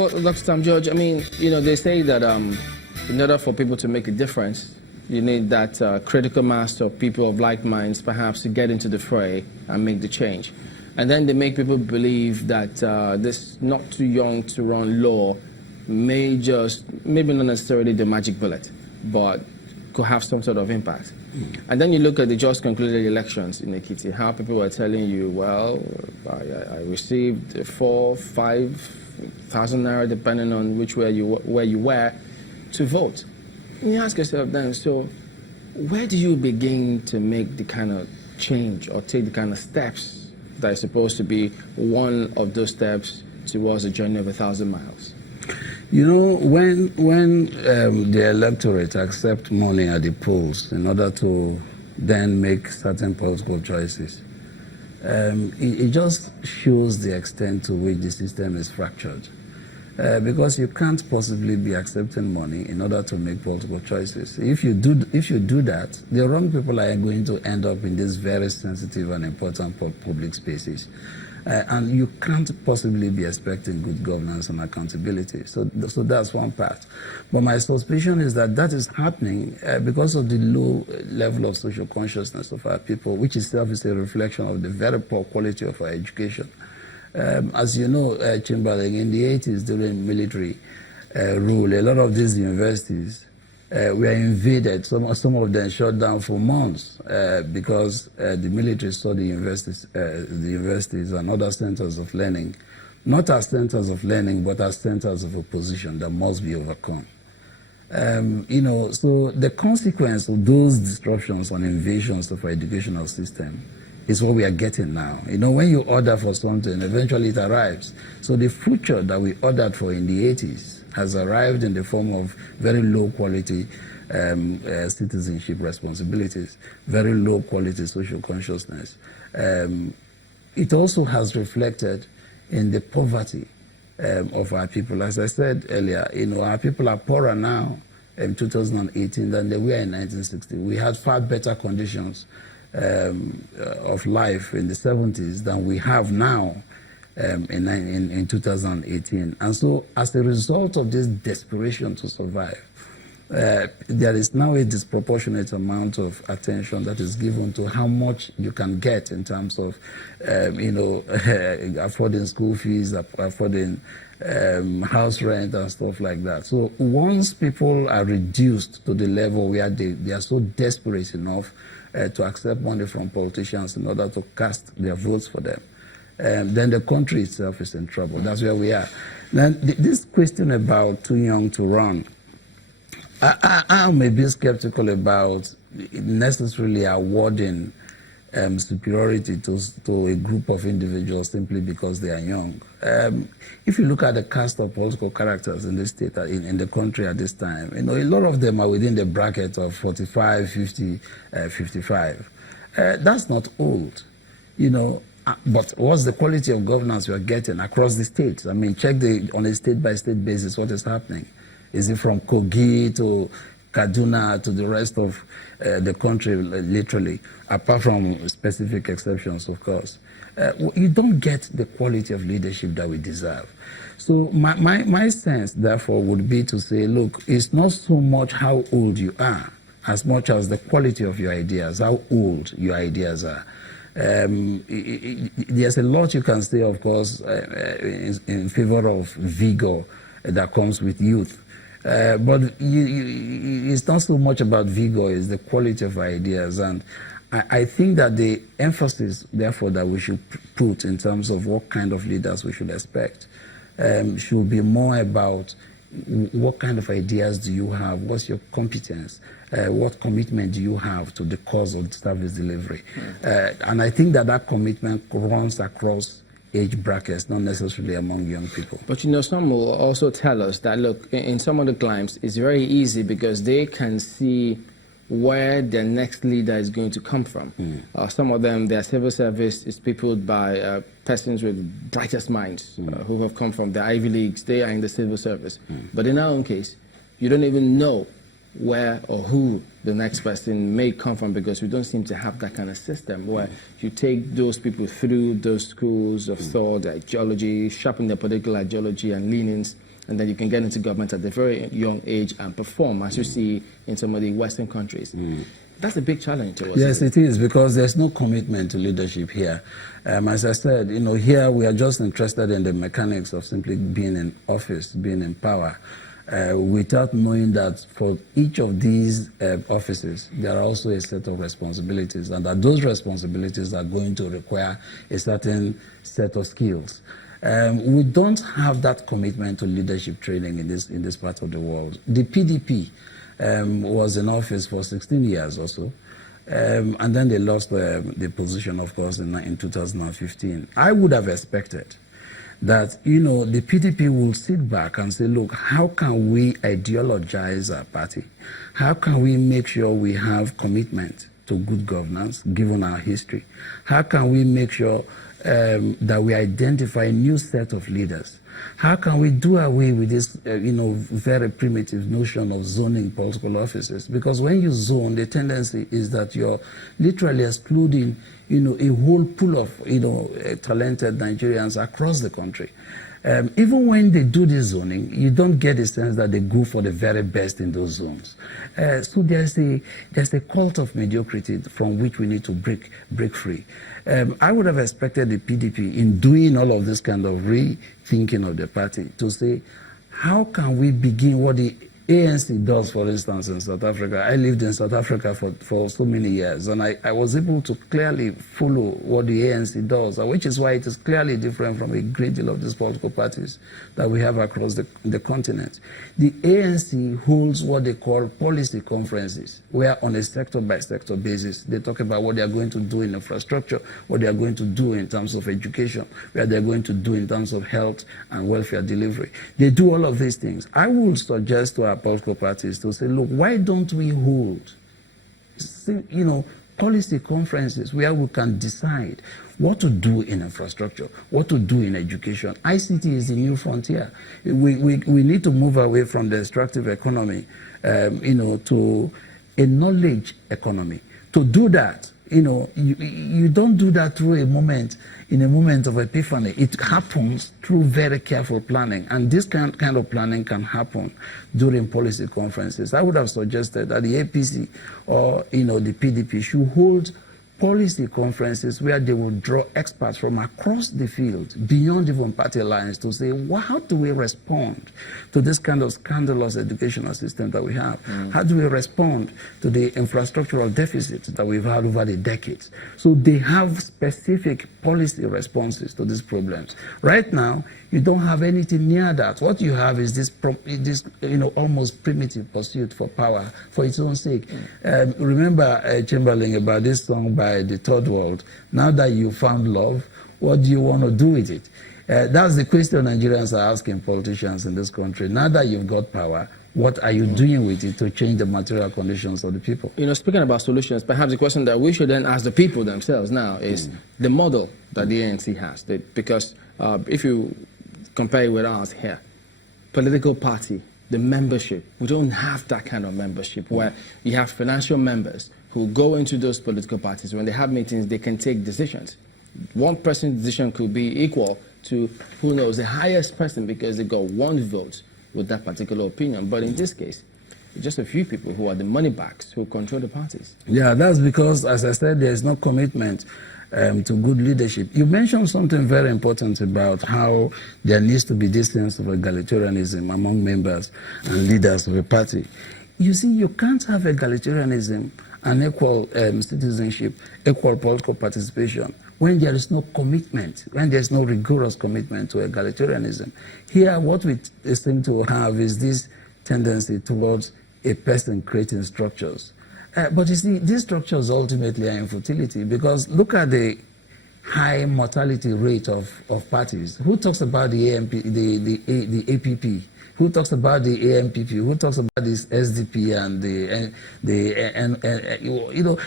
Well, Dr. Tam-George, I mean, they say that in order for people to make a difference, you need that critical mass of people of like minds, perhaps, to get into the fray and make the change. And then they make people believe that this not too young to run law may just, maybe not necessarily the magic bullet, but could have some sort of impact. And then you look at the just concluded elections in Ekiti, how people were telling you, well, I received 5,000 naira, depending on where you were, to vote. And you ask yourself then, so where do you begin to make the kind of change or take the kind of steps that is supposed to be one of those steps towards a journey of 1,000 miles? You know, when the electorate accept money at the polls in order to then make certain political choices, it just shows the extent to which the system is fractured. Because you can't possibly be accepting money in order to make political choices. If you do that, the wrong people are going to end up in these very sensitive and important public spaces. And you can't possibly be expecting good governance and accountability. So that's one part. But my suspicion is that is happening because of the low level of social consciousness of our people, which itself is a reflection of the very poor quality of our education. As you know, Chamberlain, in the 80s during military rule, a lot of these universities were invaded. Some of them shut down for months because the military saw the universities and other centers of learning, not as centers of learning, but as centers of opposition that must be overcome. So the consequence of those disruptions and invasions of our educational system is what we are getting now. When you order for something, eventually it arrives. So the future that we ordered for in the 80s has arrived in the form of very low quality citizenship responsibilities, very low quality social consciousness. It also has reflected in the poverty of our people. As I said earlier, our people are poorer now in 2018 than they were in 1960. We had far better conditions of life in the 70s than we have now in 2018. And so as a result of this desperation to survive, there is now a disproportionate amount of attention that is given to how much you can get in terms of, affording school fees, affording house rent and stuff like that. So once people are reduced to the level where they are so desperate enough to accept money from politicians in order to cast their votes for them, then the country itself is in trouble. That's where we are. Now, this question about too young to run, I may be skeptical about necessarily awarding superiority to a group of individuals simply because they are young. If you look at the cast of political characters in this state, in the country at this time, a lot of them are within the bracket of 45, 50, 55. That's not old, but what's the quality of governance we are getting across the states? I mean, check on a state-by-state basis what is happening. Is it from Kogi to Kaduna to the rest of the country, literally, apart from specific exceptions, of course? You don't get the quality of leadership that we deserve. So my sense, therefore, would be to say, look, it's not so much how old you are, as much as the quality of your ideas, how old your ideas are. There's a lot you can say, of course, in favor of vigor that comes with youth. But it's not so much about vigor, it's the quality of ideas. And I think that the emphasis, therefore, that we should put in terms of what kind of leaders we should expect should be more about what kind of ideas do you have, what's your competence, what commitment do you have to the cause of service delivery. And I think that commitment runs across age brackets, not necessarily among young people. But some will also tell us that, look, in some of the climes, it's very easy because they can see where their next leader is going to come from. Some of them, their civil service is peopled by persons with brightest minds who have come from the Ivy Leagues. They are in the civil service. But in our own case, you don't even know where or who the next person may come from because we don't seem to have that kind of system where you take those people through those schools of thought, ideology, sharpen their political ideology and leanings, and then you can get into government at a very young age and perform, as you see in some of the Western countries. That's a big challenge to us. Yes, it is, because there's no commitment to leadership here. As I said, here we are just interested in the mechanics of simply being in office, being in power, without knowing that for each of these offices, there are also a set of responsibilities, and that those responsibilities are going to require a certain set of skills. We don't have that commitment to leadership training in this part of the world. The PDP was in office for 16 years or so, and then they lost the position, of course, in 2015. I would have expected that, the PDP will sit back and say, look, how can we ideologize our party? How can we make sure we have commitment to good governance, given our history? How can we make sure that we identify a new set of leaders? How can we do away with this, very primitive notion of zoning political offices? Because when you zone, the tendency is that you're literally excluding, a whole pool of, talented Nigerians across the country. Even when they do this zoning, you don't get a sense that they go for the very best in those zones. So there's a cult of mediocrity from which we need to break free. I would have expected the PDP, in doing all of this kind of rethinking of the party, to say, how can we begin what the ANC does, for instance, in South Africa? I lived in South Africa for so many years, and I was able to clearly follow what the ANC does, which is why it is clearly different from a great deal of these political parties that we have across the continent. The ANC holds what they call policy conferences, where on a sector-by-sector basis, they talk about what they are going to do in infrastructure, what they are going to do in terms of education, what they are going to do in terms of health and welfare delivery. They do all of these things. I would suggest to our political parties to say, look, why don't we hold, policy conferences where we can decide what to do in infrastructure, what to do in education. ICT is the new frontier. We need to move away from the extractive economy, to a knowledge economy. To do that, you don't do that through in a moment of epiphany. It happens through very careful planning, and this kind of planning can happen during policy conferences. I would have suggested that the APC or the PDP should hold policy conferences where they will draw experts from across the field, beyond even party lines, to say, well, how do we respond to this kind of scandalous educational system that we have? How do we respond to the infrastructural deficits that we've had over the decades? So they have specific policy responses to these problems. Right now, you don't have anything near that. What you have is this almost primitive pursuit for power for its own sake. Remember Chamberlain about this song by the Third World. Now that you found love, what do you want to do with it? That's the question Nigerians are asking politicians in this country. Now that you've got power, what are you doing with it to change the material conditions of the people? Speaking about solutions, perhaps the question that we should then ask the people themselves now is the model that the ANC has. Because if you compare it with ours here, political party, the membership, we don't have that kind of membership where you have financial members who go into those political parties. When they have meetings, they can take decisions. One person's decision could be equal to, who knows, the highest person, because they got one vote with that particular opinion. But in this case, it's just a few people who are the money bags who control the parties. Yeah, that's because, as I said, there's no commitment to good leadership. You mentioned something very important about how there needs to be this sense of egalitarianism among members and leaders of a party. You see, you can't have egalitarianism and equal citizenship, equal political participation, when there is no commitment, when there's no rigorous commitment to egalitarianism. Here, what we seem to have is this tendency towards a person creating structures. But you see, these structures ultimately are in futility, because look at the high mortality rate of parties. Who talks about the the APP? Who talks about the AMPP? Who talks about this SDP and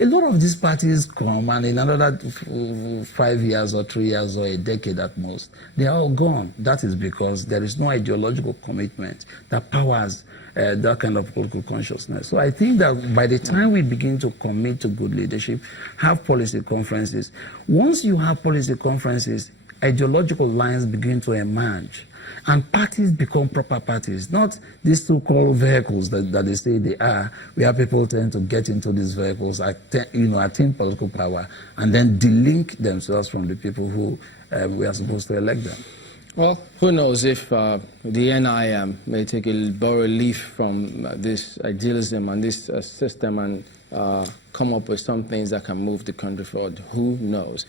a lot of these parties come, and in another 5 years or 3 years or a decade at most, they are all gone. That is because there is no ideological commitment that powers that kind of political consciousness. So I think that by the time we begin to commit to good leadership, have policy conferences, once you have policy conferences, ideological lines begin to emerge. And parties become proper parties, not these so-called vehicles that they say they are, where people tend to get into these vehicles, attain political power, and then delink themselves from the people who we are supposed to elect them. Well, who knows if the NIM may take borrow a leaf from this idealism and this system and come up with some things that can move the country forward. Who knows?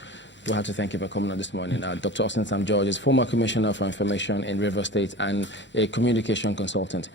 We have to thank you for coming on this morning. Dr. Austine Tam-George is former Commissioner for Information in Rivers State and a communication consultant.